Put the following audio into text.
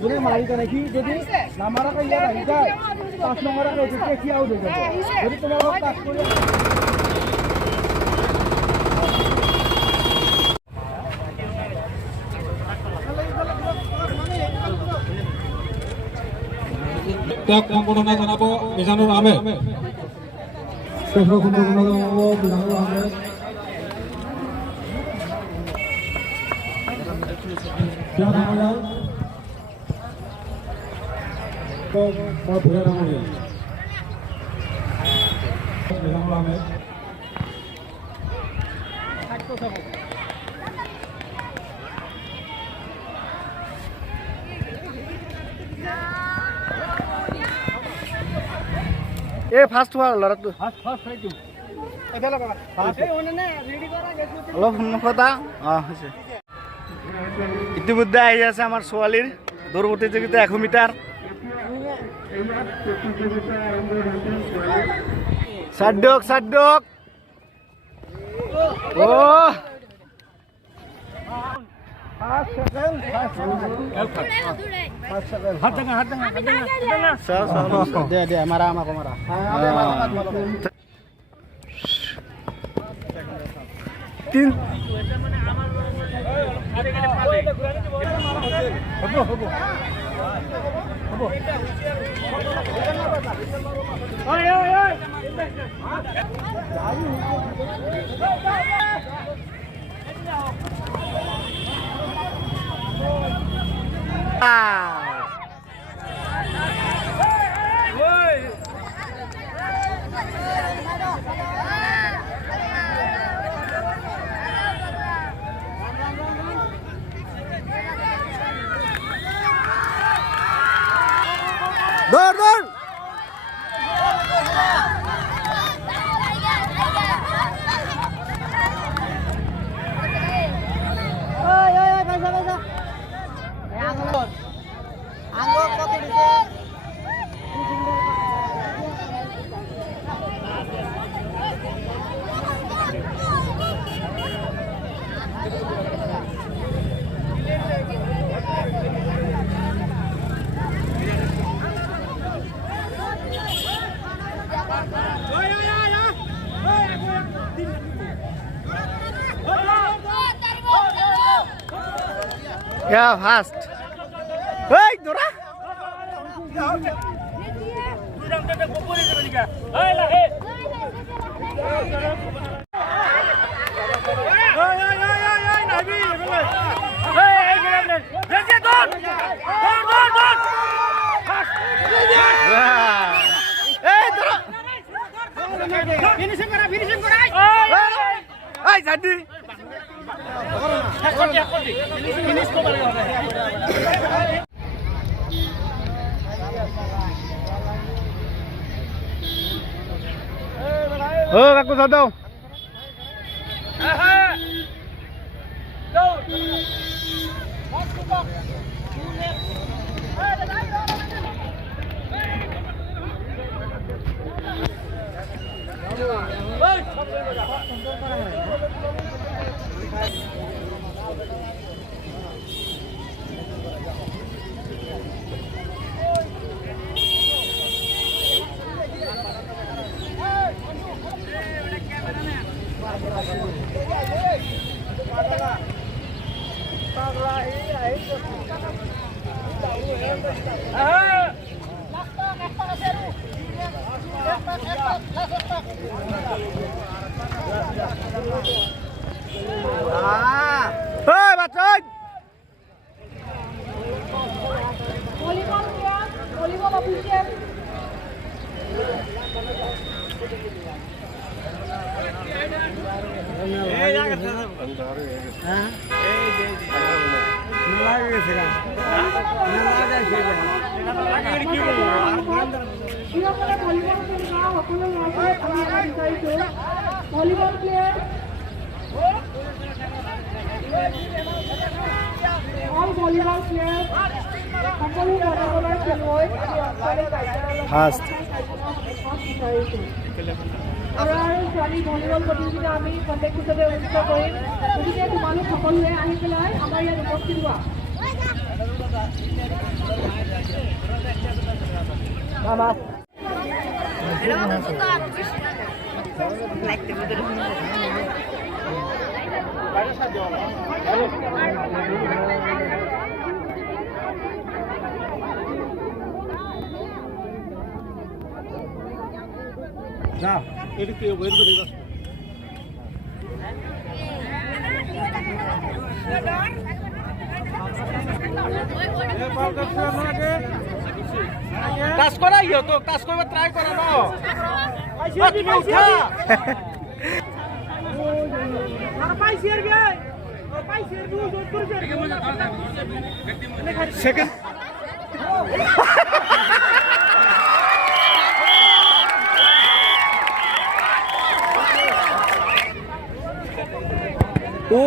যোনে মাৰি কেনে সি যদি নামাৰাকে ইয়াত আহি যায় পাঁচ নমাৰাকে তেতিয়া সি আউট হৈ যাব যদি তোমালোকক পাছ কৰি তেওঁক সম্বৰ্ধনা জনাব মিজানুৰ আহমেদ। সম্বৰ্ধনা জনাব মিজানুৰ আহমেদ। এই ফাৰ্ষ্ট হোৱা ল'ৰাটো অলপ সন্মুখত হৈছে ইতিমধ্যে আহি আছে আমাৰ ছোৱালীৰ দৌৰ প্ৰতিযোগিতা 100 মিটাৰ সাদ্যক মাৰা দৌড় Yeah, fast. Hey, Dora. Finishing kora. Hey, jadi. Aku sadau. Hey, Batson! Volleyball official. Volleyball player. All volleyball players. Fast. আমাৰ ছোৱালী ভলীবল প্ৰতিযোগিতা আমি কণ্টেক্ট হিচাপে অনুষ্ঠিত কৰিম গতিকে তোমালোক সকলোৱে আহি পেলাই আমাৰ ইয়াত উপস্থিত হোৱা যা এদিকে বের করে দাও টাচ করা ইয়ে তো টাচ করবে ট্রাই করা না তুমি উঠা সেকেন্ড ও